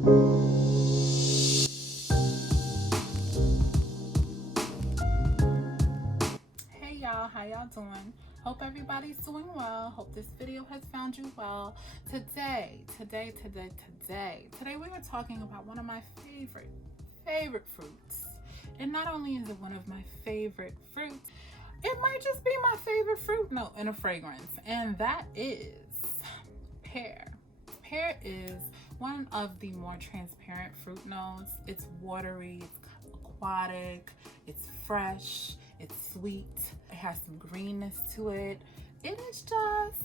Hey y'all, how y'all doing? Hope everybody's doing well. Hope this video has found you well. Today we were talking about one of my favorite fruits. And not only is it one of my favorite fruits, it might just be my favorite fruit note in a fragrance, and that is pear. Pear is one of the more transparent fruit notes. It's watery, it's aquatic, it's fresh, it's sweet, it has some greenness to it. It is just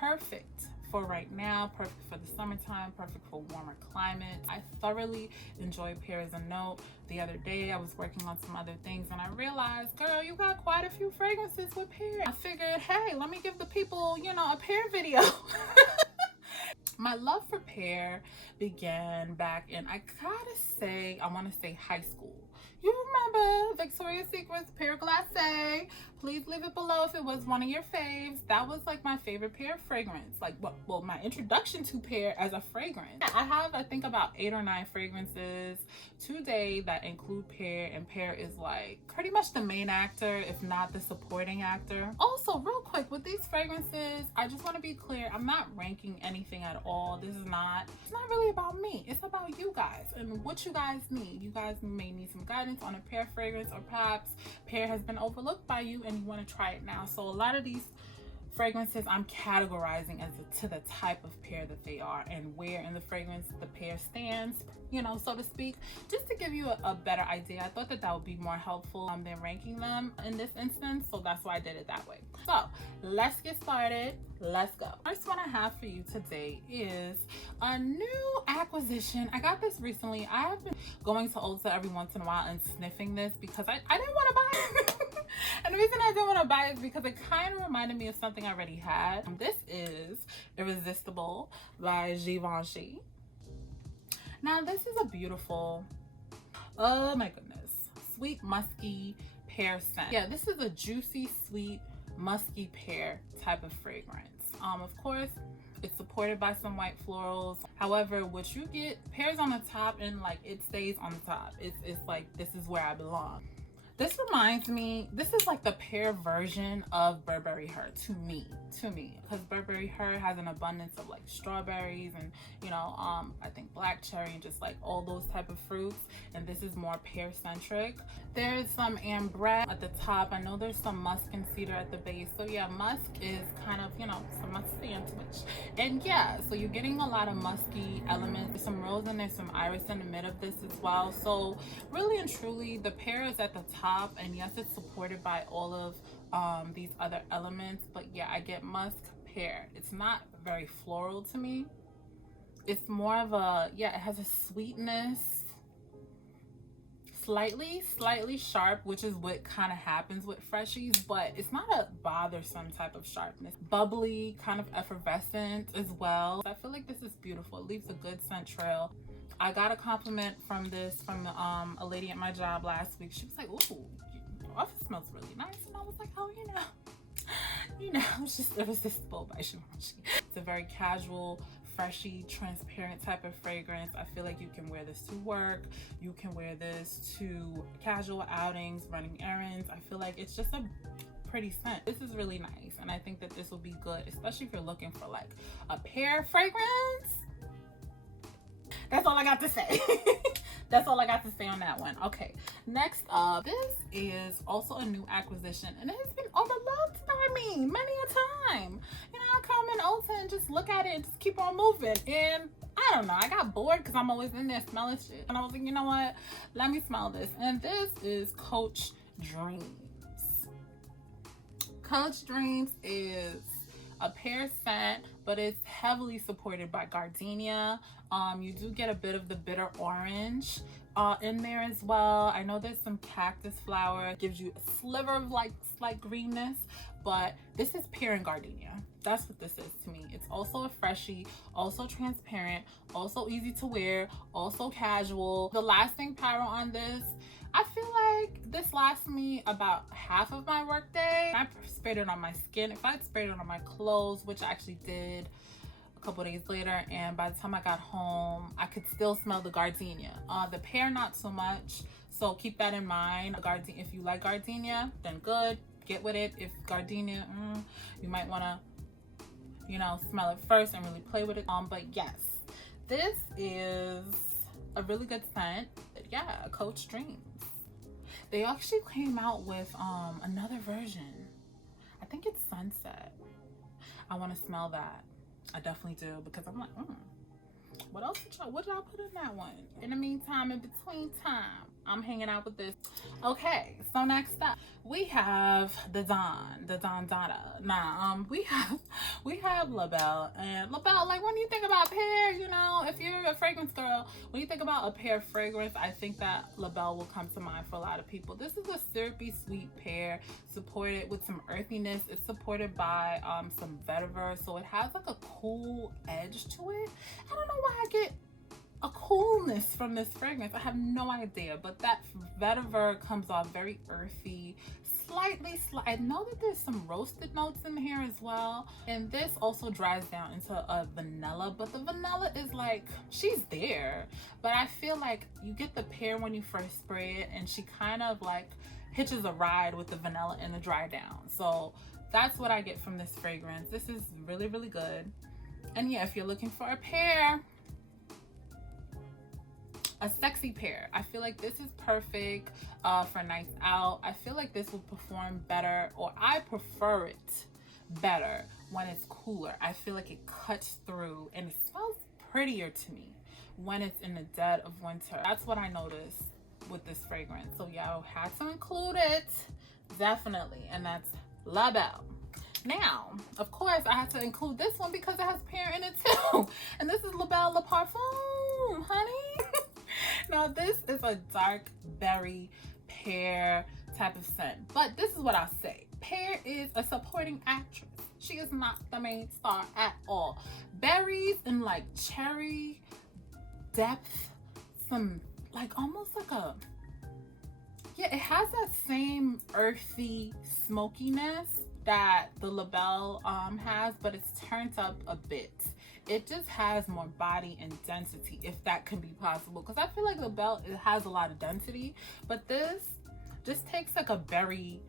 perfect for right now, perfect for the summertime, perfect for warmer climates. I thoroughly enjoy pear as a note. The other day I was working on some other things and I realized, girl, you got quite a few fragrances with pear. I figured, hey, let me give the people, a pear video. My love for pear began back in, I want to say high school. You remember Victoria's Secret's Pear Glacé? Please leave it below if it was one of your faves. That was like my favorite pear fragrance. Well, my introduction to pear as a fragrance. I have, I think, about 8 or 9 fragrances today that include pear, and pear is like pretty much the main actor, if not the supporting actor. Also, real quick, with these fragrances, I just want to be clear, I'm not ranking anything at all. It's not really about me. It's about you guys and what you guys need. You guys may need some guidance on a pear fragrance, or perhaps pear has been overlooked by you and you want to try it now. So a lot of these fragrances I'm categorizing as to the type of pear that they are and where in the fragrance the pear stands, so to speak, just to give you a better idea. I thought that would be more helpful than ranking them in this instance, so that's why I did it that way. So let's get started. Let's go. First one I have for you today is a new acquisition. I got this recently. I have been going to Ulta every once in a while and sniffing this because I didn't want to buy it. And the reason I didn't want to buy it is because it kind of reminded me of something I already had. This is Irresistible by Givenchy. Now this is a beautiful, oh my goodness, sweet musky pear scent. Yeah, this is a juicy, sweet, musky pear type of fragrance. Of course, it's supported by some white florals. However, what you get, pear's on the top and like it stays on the top. It's like, this is where I belong. This reminds me, this is like the pear version of Burberry Her to me, because Burberry Her has an abundance of like strawberries and, I think black cherry and just like all those type of fruits. And this is more pear centric. There's some ambre at the top. I know there's some musk and cedar at the base. So yeah, musk is kind of, some musk sandwich. And yeah, so you're getting a lot of musky elements. There's some rose and there's some iris in the mid of this as well. So really and truly, the pear is at the top, and yes, it's supported by all of these other elements, but yeah, I get musk, pear. It's not very floral to me. It's more of a, yeah, it has a sweetness, slightly sharp, which is what kind of happens with freshies, but it's not a bothersome type of sharpness. Bubbly, kind of effervescent as well. I feel like this is beautiful. It leaves a good scent trail. I got a compliment from a lady at my job last week. She was like, ooh, your office smells really nice. And I was like, oh, it's just Irresistible by Givenchy. It's a very casual, freshy, transparent type of fragrance. I feel like you can wear this to work. You can wear this to casual outings, running errands. I feel like it's just a pretty scent. This is really nice, and I think that this will be good, especially if you're looking for like a pear fragrance. That's all I got to say. That's all I got to say on that one. Okay, next up, this is also a new acquisition, and it has been overlooked by me many a time. I come in Ulta and just look at it and just keep on moving. And I don't know, I got bored because I'm always in there smelling shit. And I was like, you know what? Let me smell this. And this is Coach Dreams. Coach Dreams is a pear scent, but it's heavily supported by gardenia. You do get a bit of the bitter orange in there as well. I know there's some cactus flower. It gives you a sliver of like slight greenness, but this is pear and gardenia. That's what this is to me. It's also a freshie, also transparent, also easy to wear, also casual. The lasting power on this, I feel like this lasts me about half of my workday. I sprayed it on my skin. If I had sprayed it on my clothes, which I actually did a couple days later, and by the time I got home, I could still smell the gardenia. The pear, not so much, so keep that in mind. Gardenia, if you like gardenia, then good, get with it. If gardenia, you might want to, you know, smell it first and really play with it. But yes, this is a really good scent. Yeah, Coach Dreams. They actually came out with another version. I think it's Sunset. I want to smell that. I definitely do, because I'm like, what else what did I put in that one? In the meantime, in between time, I'm hanging out with this. Okay, so next up we have the Don Dada. Now we have Labelle, and Labelle, like, when you think about pear, you know, if you're a fragrance girl, when you think about a pear fragrance, I think that Labelle will come to mind for a lot of people. This is a syrupy sweet pear, supported with some earthiness. It's supported by some vetiver, so it has like a cool edge to it. I don't know why I get a coolness from this fragrance. I have no idea, but that vetiver comes off very earthy, slightly. I know that there's some roasted notes in here as well, and this also dries down into a vanilla, but the vanilla is like, she's there, but I feel like you get the pear when you first spray it, and she kind of like hitches a ride with the vanilla and the dry down. So that's what I get from this fragrance. This is really, really good. And yeah, if you're looking for a pear, a sexy pear, I feel like this is perfect for nights out. I feel like this will perform better, or I prefer it better when it's cooler. I feel like it cuts through and it smells prettier to me when it's in the dead of winter. That's what I noticed with this fragrance. So yeah, I had to include it, definitely, and that's Labelle. Now, of course, I had to include this one because it has pear in it too, and this is Labelle Parfum, honey. Now, this is a dark berry pear type of scent, but this is what I'll say. Pear is a supporting actress. She is not the main star at all. Berries and like cherry depth, some like almost like a, yeah, it has that same earthy smokiness that the Labelle has, but it's turned up a bit. It just has more body and density, if that can be possible, because I feel like Labelle, it has a lot of density, but this just takes like a berry,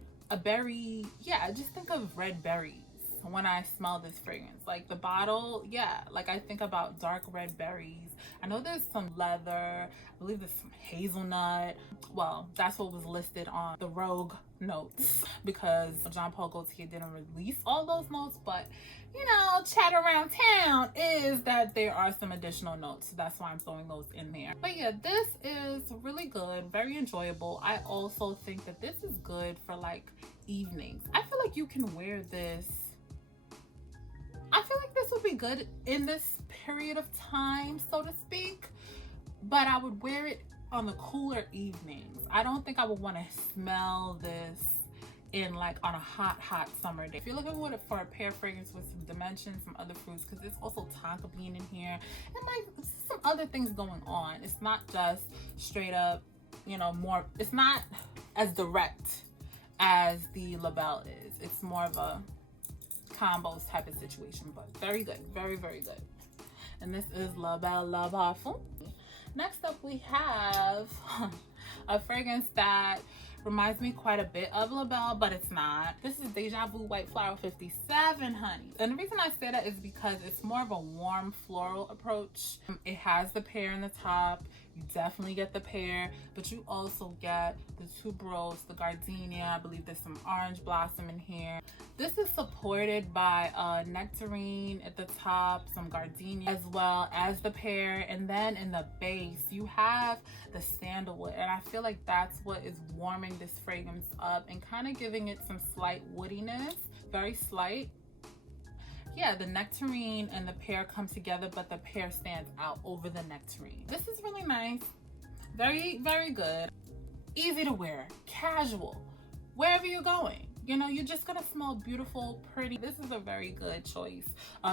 yeah, just think of red berries when I smell this fragrance. Like the bottle, yeah, like I think about dark red berries. I know there's some leather, I believe there's some hazelnut. Well, that's what was listed on the Rogue notes, because Jean Paul Gaultier didn't release all those notes, but you know, chat around town is that there are some additional notes, so that's why I'm throwing those in there. But yeah, this is really good, very enjoyable. I also think that this is good for like evenings. I feel like you can wear this, I feel like this would be good in this period of time, so to speak, but I would wear it on the cooler evenings. I don't think I would want to smell this in like on a hot summer day. If you're looking for a pear fragrance with some dimension, some other fruits, because there's also tonka bean in here and like some other things going on. It's not just straight up, you know, more, it's not as direct as the Labelle is. It's more of a combos type of situation, but very good, very, very good. And this is Labelle Parfum. Next up we have a fragrance that reminds me quite a bit of Labelle, but it's not. This is Deja Vu White Flower 57, honey. And the reason I say that is because it's more of a warm floral approach. It has the pear in the top. You definitely get the pear, but you also get the tuberose, the gardenia. I believe there's some orange blossom in here. This is supported by nectarine at the top, some gardenia, as well as the pear. And then in the base, you have the sandalwood. And I feel like that's what is warming this fragrance up and kind of giving it some slight woodiness, very slight. Yeah, the nectarine and the pear come together, but the pear stands out over the nectarine. This is really nice, very, very good, easy to wear, casual, wherever you're going. You know, you're just gonna smell beautiful, pretty. This is a very good choice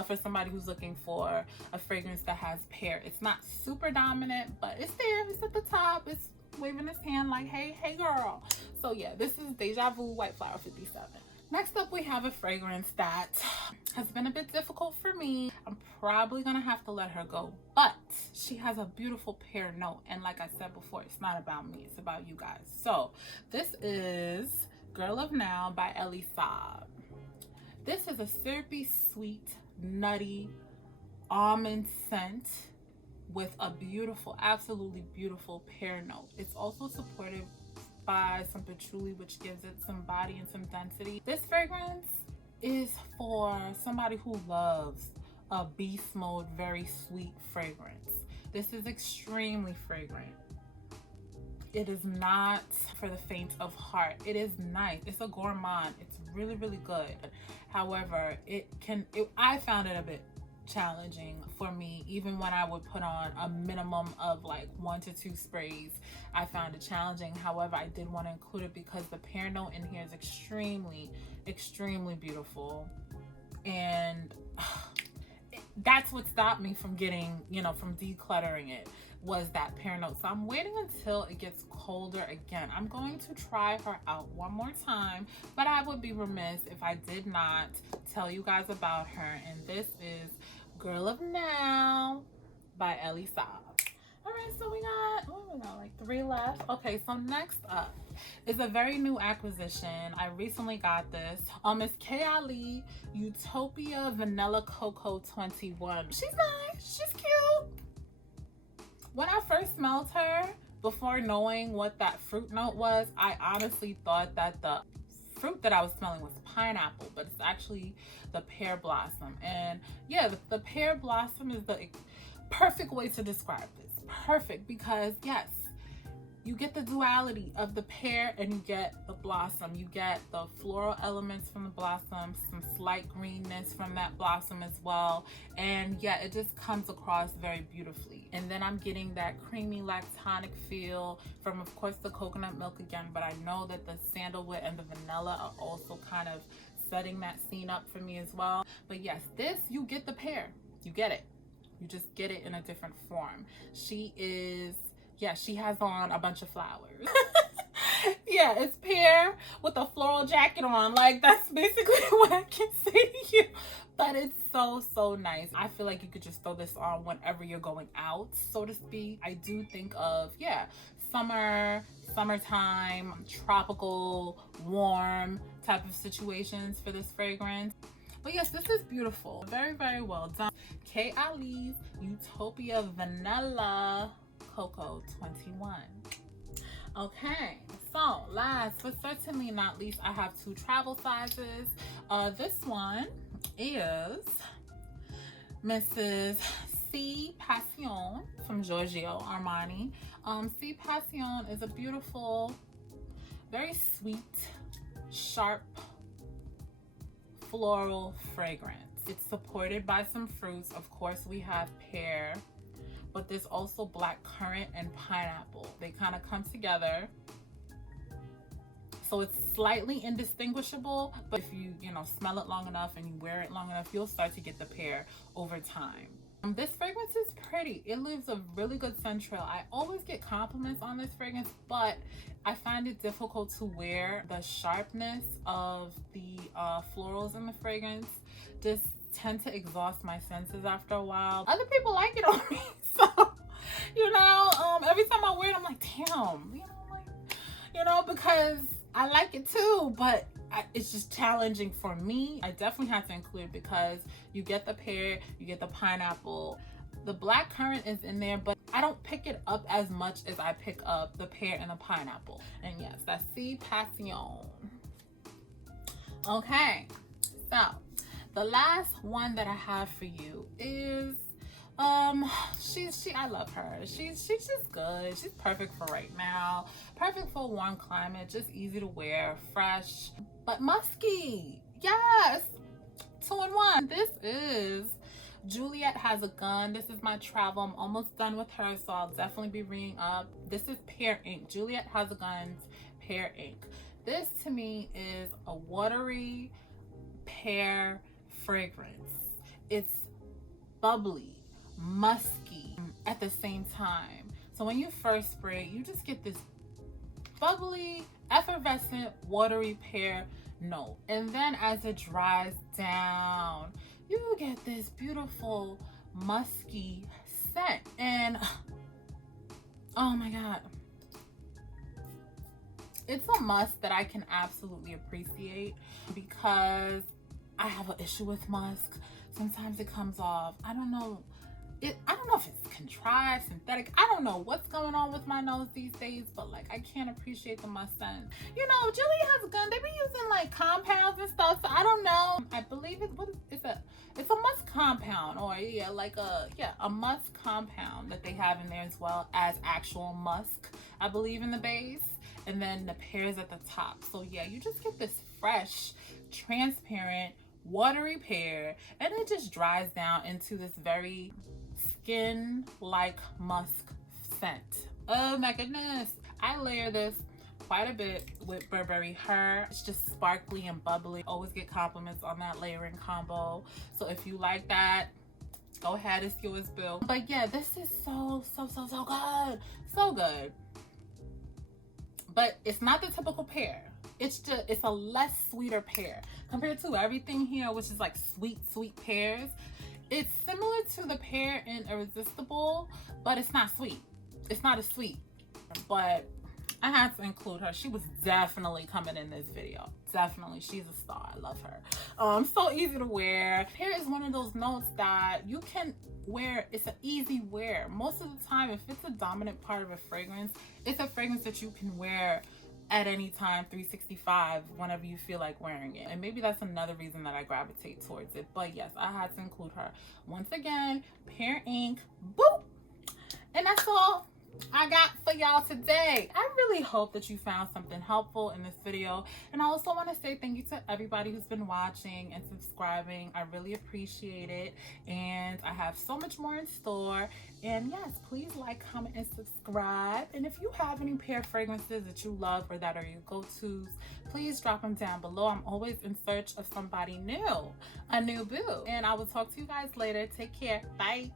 for somebody who's looking for a fragrance that has pear. It's not super dominant, but it's there, it's at the top, it's waving its hand like, hey, hey girl. So yeah, this is Deja Vu White Flower 57. Next up, we have a fragrance that has been a bit difficult for me. I'm probably gonna have to let her go, but she has a beautiful pear note. And like I said before, it's not about me, it's about you guys. So this is Girl of Now by Elie Saab. This is a syrupy, sweet, nutty almond scent with a beautiful, absolutely beautiful pear note. It's also supported by some patchouli, which gives it some body and some density. This fragrance is for somebody who loves a beast mode, very sweet fragrance. This is extremely fragrant. It is not for the faint of heart. It is nice. It's a gourmand. It's really, really good. However, I found it a bit challenging for me. Even when I would put on a minimum of like 1 to 2 sprays, I found it challenging. However, I did want to include it because the pear note in here is extremely, extremely beautiful, and that's what stopped me from getting, from decluttering it, was that pear note. So I'm waiting until it gets colder again. I'm going to try her out one more time, but I would be remiss if I did not tell you guys about her. And this is Girl of Now by Elie Saab. All right, so we got like 3 left. Okay, so next up is a very new acquisition. I recently got this. It's Elie Utopia Vanilla Coco 21. She's nice, she's cute. When I first smelled her, before knowing what that fruit note was, I honestly thought that the fruit that I was smelling was pineapple, but it's actually the pear blossom. And yeah, the pear blossom is the perfect way to describe this. Perfect, because yes, you get the duality of the pear and you get the blossom. You get the floral elements from the blossom, some slight greenness from that blossom as well. And yeah, it just comes across very beautifully. And then I'm getting that creamy lactonic feel from, of course, the coconut milk again, but I know that the sandalwood and the vanilla are also kind of setting that scene up for me as well. But yes, this, you get the pear. You get it. You just get it in a different form. She has on a bunch of flowers. Yeah, it's pear with a floral jacket on. Like, that's basically what I can say to you. But it's so, so nice. I feel like you could just throw this on whenever you're going out, so to speak. I do think of, summertime, tropical, warm type of situations for this fragrance. But yes, this is beautiful. Very, very well done. Elie Utopia Vanilla Coco 21. Okay, so last but certainly not least, I have 2 travel sizes. This one is Mrs. C Pacquiao from Giorgio Armani. C Pacquiao is a beautiful, very sweet, sharp, floral fragrance. It's supported by some fruits. Of course, we have pear, but there's also black currant and pineapple. They kind of come together, so it's slightly indistinguishable, but if you smell it long enough and you wear it long enough, you'll start to get the pear over time. This fragrance is pretty. It leaves a really good scent trail. I always get compliments on this fragrance, but I find it difficult to wear. The sharpness of the florals in the fragrance just tend to exhaust my senses after a while. Other people like it on me, so every time I wear it, I'm like, damn, because I like it too, but it's just challenging for me. I definitely have to include it because you get the pear, you get the pineapple. The black currant is in there, but I don't pick it up as much as I pick up the pear and the pineapple. And yes, that's C Pacquiao. Okay, so the last one that I have for you is I love her. She's just good. She's perfect for right now. Perfect for a warm climate. Just easy to wear, fresh, but musky. Yes, 2 in 1. This is Juliet Has A Gun. This is my travel. I'm almost done with her, so I'll definitely be reading up. This is Pear Ink. Juliet Has A Gun's Pear Ink. This to me is a watery pear fragrance. It's bubbly, musky at the same time. So when you first spray it, you just get this bubbly, effervescent, watery pear note. And then as it dries down, you get this beautiful musky scent. And oh my God, it's a must that I can absolutely appreciate, because I have an issue with musk. Sometimes it comes off, I don't know if it's contrived, synthetic. I don't know what's going on with my nose these days, but like I can't appreciate the musk scent. You know, Juliet Has A Gun, they be using like compounds and stuff, so I don't know. I believe it's a musk compound, or a musk compound that they have in there, as well as actual musk, I believe, in the base, and then the pears at the top. So yeah, you just get this fresh, transparent, watery pear, and it just dries down into this very skin-like musk scent. Oh my goodness. I layer this quite a bit with Burberry Her. It's just sparkly and bubbly. Always get compliments on that layering combo. So if you like that, go ahead, it's yours, boo. But yeah, this is so good. So good. But it's not the typical pear. It's a less sweeter pear compared to everything here, which is like sweet pears. It's similar to the pear in Irresistible, but it's not sweet. It's not as sweet. But I had to include her. She was definitely coming in this video. Definitely, she's a star. I love her. So easy to wear. Pear is one of those notes that you can wear. It's an easy wear. Most of the time, if it's a dominant part of a fragrance, it's a fragrance that you can wear at any time, 365, whenever you feel like wearing it. And maybe that's another reason that I gravitate towards it. But yes, I had to include her. Once again, Pear Ink. Boop! And that's all I got for y'all today. I really hope that you found something helpful in this video. And I also want to say thank you to everybody who's been watching and subscribing. I really appreciate it. And I have so much more in store. And yes, please like, comment, and subscribe. And if you have any pear fragrances that you love or that are your go-tos, please drop them down below. I'm always in search of somebody new, a new boo. And I will talk to you guys later. Take care. Bye.